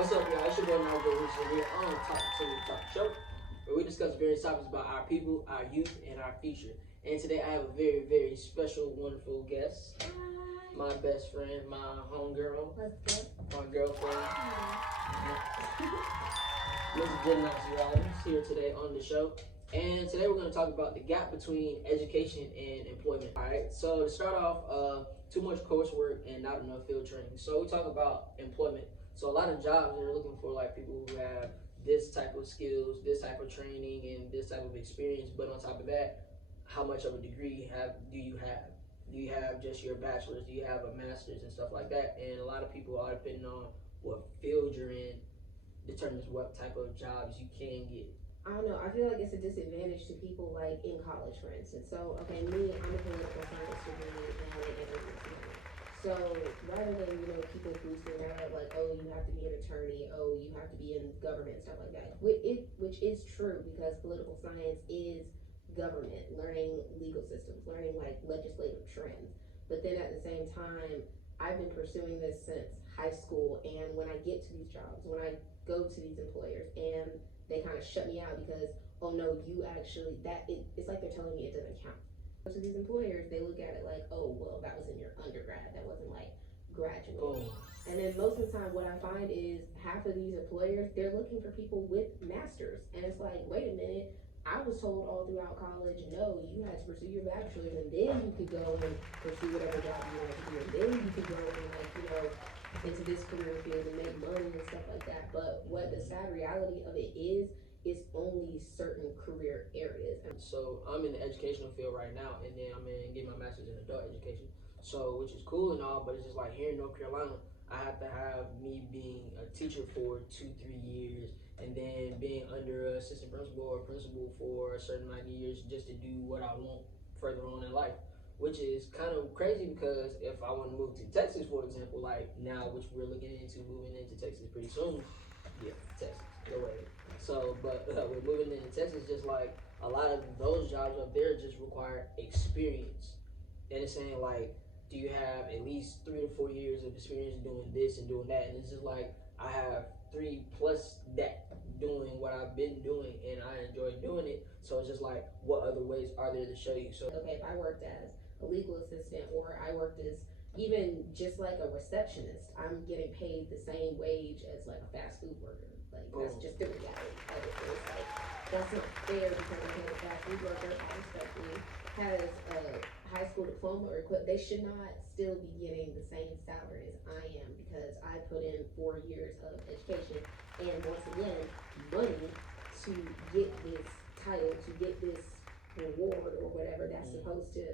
What's up, y'all? It's your boy Nigel, and we're on Talk Show, where we discuss various topics about our people, our youth, and our future. And today I have a very, very special, wonderful guest. My best friend, my homegirl, my girlfriend, Miss Janasi Rawlings, here today on the show. And today we're going to talk about the gap between education and employment. All right, so to start off, too much coursework and not enough field training. So we talk about employment. So a lot of jobs they're looking for like people who have this type of skills, this type of training, and this type of experience. But on top of that, how much of a degree do you have? Do you have just your bachelor's? Do you have a master's and stuff like that? And a lot of people are depending on what field you're in determines what type of jobs you can get. I don't know. I feel like it's a disadvantage to people like in college, for instance. So, okay, me, I'm a political science degree and an international. So rather than, people boosting that up like, oh, you have to be an attorney, oh, you have to be in government and stuff like that, which is true because political science is government, learning legal systems, learning like legislative trends. But then at the same time, I've been pursuing this since high school, and when I get to these jobs, when I go to these employers and they kind of shut me out because, oh no, you actually, it's like they're telling me it doesn't count. So these employers, they look at it like, oh, well, that was in your undergrad, that wasn't like graduate. And then most of the time what I find is half of these employers, they're looking for people with masters. And it's like, wait a minute, I was told all throughout college, no, you had to pursue your bachelor's and then you could go and pursue whatever job you wanted to do. And then you could go and into this career field and make money and stuff like that. But what the sad reality of it is only certain career areas. So I'm in the educational field right now, and then I'm in getting my master's in adult education. So which is cool and all, but it's just like here in North Carolina, I have to have me being a teacher for 2-3 years, and then being under an assistant principal or principal for a certain amount of years just to do what I want further on in life. Which is kind of crazy because if I want to move to Texas, for example, like now, which we're looking into moving into Texas pretty soon, yeah, Texas, go ahead. So, but we're moving into Texas, just like a lot of those jobs up there just require experience. And it's saying like, do you have at least 3 to 4 years of experience doing this and doing that? And it's just like, I have 3 plus that doing what I've been doing and I enjoy doing it. So it's just like, what other ways are there to show you? So, okay, if I worked as a legal assistant or I worked as even just like a receptionist, I'm getting paid the same wage as like a fast food worker. Like that's just the reality of it. It's like that's not fair because I had a fast food worker, I respectfully has a high school diploma or they should not still be getting the same salary as I am because I put in 4 years of education and once again money to get this title, to get this reward or whatever that's supposed to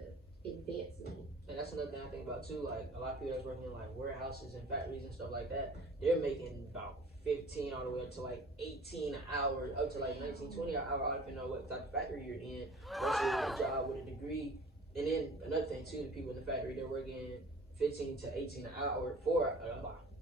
advance me. And that's another thing I think about too. Like a lot of people that's working in like warehouses and factories and stuff like that, they're making about 15 all the way up to like 18 hours, up to like 19, 20 an hour, depending on what type of factory you're in. Versus a job with a degree. And then another thing too, the people in the factory, they're working 15 to 18 an hour,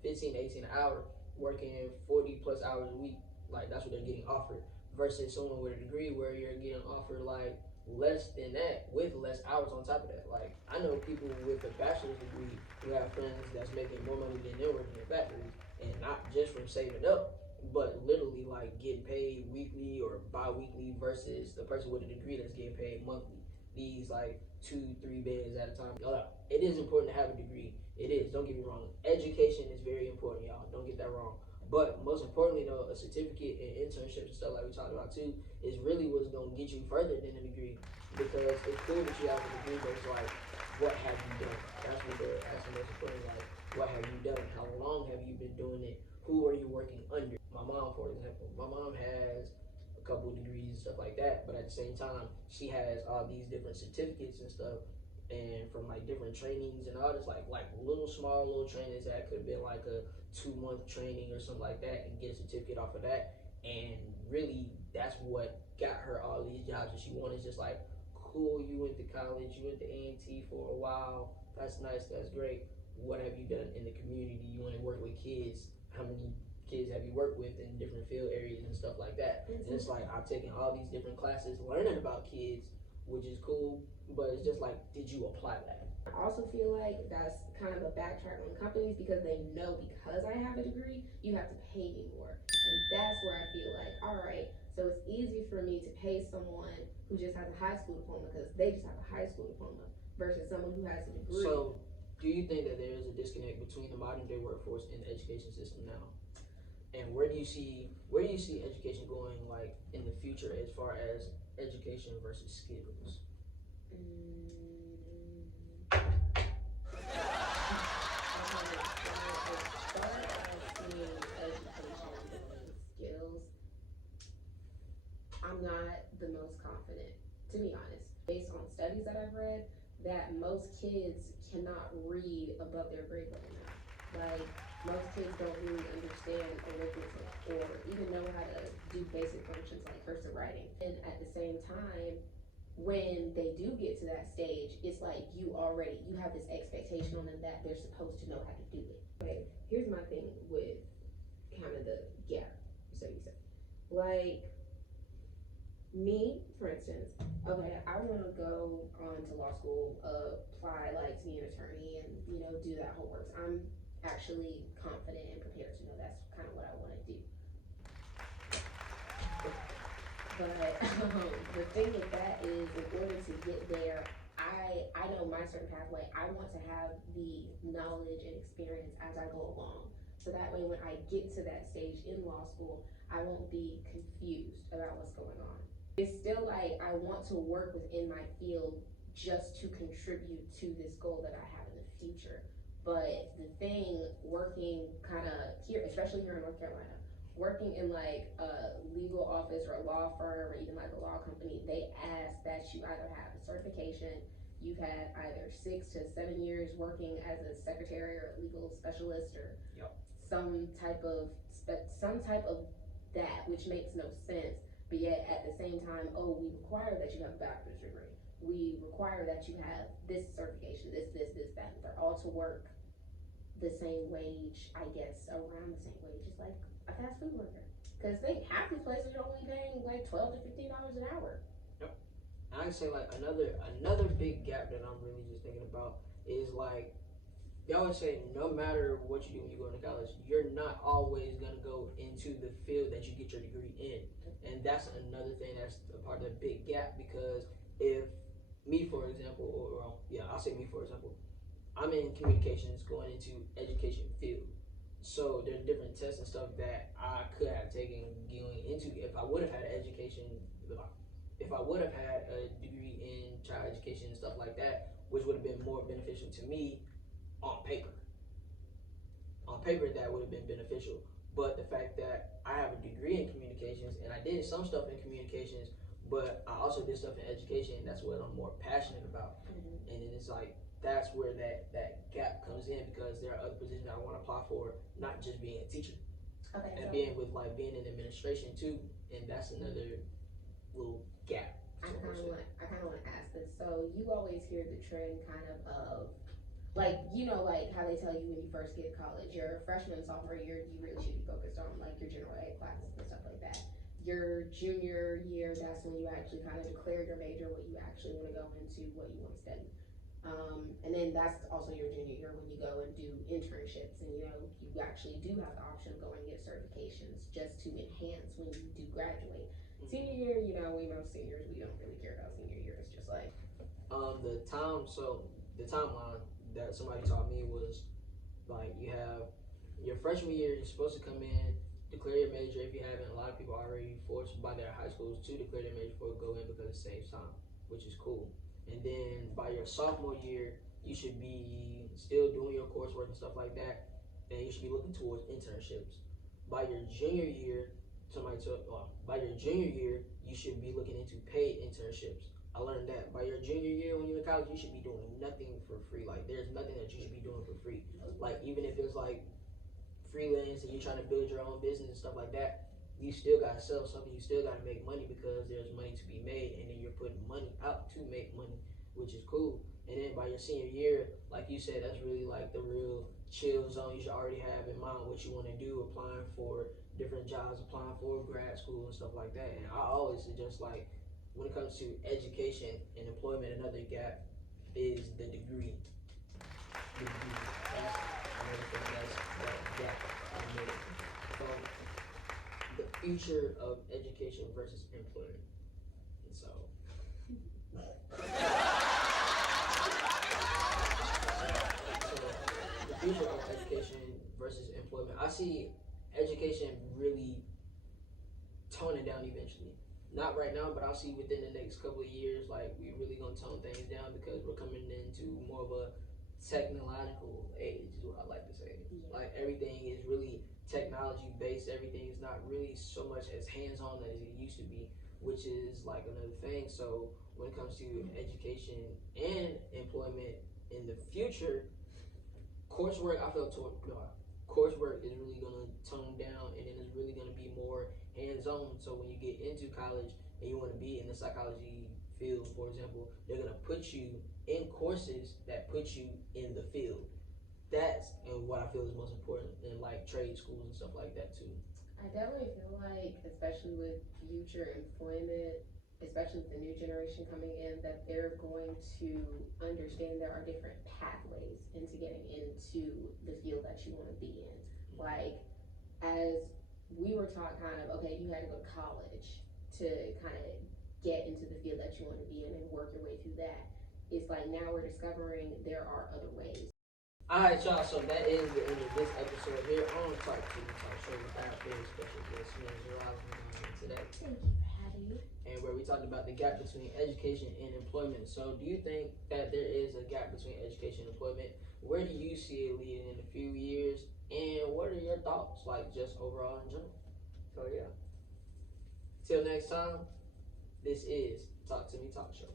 15 to 18 an hour, working 40 plus hours a week. Like that's what they're getting offered. Versus someone with a degree where you're getting offered like less than that with less hours on top of that. Like I know people with a bachelor's degree who have friends that's making more money than they're working in factories, and not just from saving up, but literally like getting paid weekly or bi-weekly versus the person with a degree that's getting paid monthly. These like 2-3 bands at a time. It is important to have a degree. It is, don't get me wrong. Education is very important, y'all. Don't get that wrong. But most importantly though, a certificate and internships and stuff like we talked about too is really what's gonna get you further than a degree. Because it's cool that you have a degree, but it's like, what have you done? That's the most important. Like, what have you done? How long have you been doing it? Who are you working under? My mom, for example, my mom has a couple of degrees and stuff like that, but at the same time, she has all these different certificates and stuff, and from like different trainings and all this, like small little trainings that could have been like a 2-month training or something like that, and get a certificate off of that. And really, that's what got her all these jobs that she wanted. It's just like, cool, you went to college, you went to A&T for a while. That's nice, that's great. What have you done in the community? You want to work with kids. How many kids have you worked with in different field areas and stuff like that? And it's like, I've taken all these different classes learning about kids, which is cool. But it's just like, did you apply that? I also feel like that's kind of a backtrack on companies because they know because I have a degree, you have to pay me more. And that's where I feel like, all right, so it's easy for me to pay someone who just has a high school diploma because they just have a high school diploma versus someone who has a degree. So, do you think that there is a disconnect between the modern day workforce and the education system now? And where do you see education going, like in the future, as far as education versus skills? I'm not the most confident, to be honest, based on studies that I've read, that most kids cannot read above their grade level now. Like, most kids don't really understand arithmetic or even know how to do basic functions like cursive writing. And at the same time, when they do get to that stage, it's like you have this expectation on them that they're supposed to know how to do it. Okay, here's my thing with kind of the gap, so you say. Like, me, for instance, okay, I want to go on to law school, apply like to be an attorney and, do that whole works. I'm actually confident and prepared to know that's kind of what I want to do. But the thing with that is, in order to get there, I know my certain pathway. I want to have the knowledge and experience as I go along. So that way when I get to that stage in law school, I won't be confused about what's going on. It's still like I want to work within my field just to contribute to this goal that I have in the future. But the thing working kind of here, especially here in North Carolina, working in like a legal office or a law firm or even like a law company, they ask that you either have a certification, you've had either 6 to 7 years working as a secretary or a legal specialist or some type of that, which makes no sense. But yet at the same time, we require that you have a bachelor's degree. We require that you have this certification, this, that. They're all to work the same wage, I guess, around the same wage as like a fast food worker. Because half these places are only paying like $12 to $15 an hour. Yep. And I say like another big gap that I'm really just thinking about is like, they always say no matter what you do when you go into college, you're not always gonna go into the field that you get your degree in. And that's another thing that's a part of the big gap, because if me, for example, I'll say me, for example, I'm in communications going into education field. So there's different tests and stuff that I could have taken going into if I would have had education, if I would have had a degree in child education and stuff like that, which would have been more beneficial to me on paper. On paper, that would have been beneficial. But the fact that I have a degree in communications and I did some stuff in communications, but I also did stuff in education, and that's what I'm more passionate about. Mm-hmm. And then it's like, that's where that gap comes in, because there are other positions I want to apply for, not just being a teacher. Okay, and being in administration too, and that's another little gap. I kind of want to ask this. So you always hear the trend kind of like, like how they tell you when you first get to college, your freshman and sophomore year, you really should be focused on like your general ed classes and stuff like that. Your junior year, that's when you actually kind of declare your major, what you actually want to go into, what you want to study. And then that's also your junior year when you go and do internships, and you actually do have the option of going and get certifications just to enhance when you do graduate. Mm-hmm. Senior year, we know seniors, we don't really care about senior year. It's just like the timeline that somebody taught me was like, you have your freshman year, you're supposed to come in, declare your major. If you haven't, a lot of people are already forced by their high schools to declare their major before go in because it saves time, which is cool. And then by your sophomore year, you should be still doing your coursework and stuff like that, and you should be looking towards internships. By your junior year, you should be looking into paid internships. I learned that by your junior year when you're in college, you should be doing nothing for free. Like, there's nothing that you should be doing for free. Like, even if it's like freelance and you're trying to build your own business and stuff like that, you still gotta sell something. You still gotta make money because there's money to be made, and then you're putting money out to make money, which is cool. And then by your senior year, like you said, that's really like the real chill zone. You should already have in mind what you want to do, applying for different jobs, applying for grad school and stuff like that. And I always suggest, like, when it comes to education and employment, another gap is the degree. The degree. That's another thing that's that gap in the middle. From the future of education versus employment. And so the future of education versus employment. I see education really toning down eventually. Not right now, but I'll see within the next couple of years, like we really gonna tone things down because we're coming into more of a technological age, is what I like to say. Like everything is really technology based. Everything is not really so much as hands on as it used to be, which is like another thing. So when it comes to education and employment in the future, coursework I feel coursework is really gonna tone down, and then it's really gonna be more hands-on. So when you get into college and you want to be in the psychology field, for example, they're gonna put you in courses that put you in the field. That's and what I feel is most important in like trade schools and stuff like that too. I definitely feel like, especially with future employment, especially with the new generation coming in, that they're going to understand there are different pathways into getting into the field that you want to be in. Like, as we were taught kind of, okay, you had to go to college to kind of get into the field that you want to be in and work your way through that. It's like now we're discovering there are other ways. Alright, y'all, so that is the end of this episode here on Talk to Me Talk Show with our very special guest, Janasi Rawlings and I today. Thank you for having me. And where we talked about the gap between education and employment. So do you think that there is a gap between education and employment? Where do you see it leading in a few years? And what are your thoughts, like just overall in general? So yeah. Till next time, this is Talk to Me Talk Show.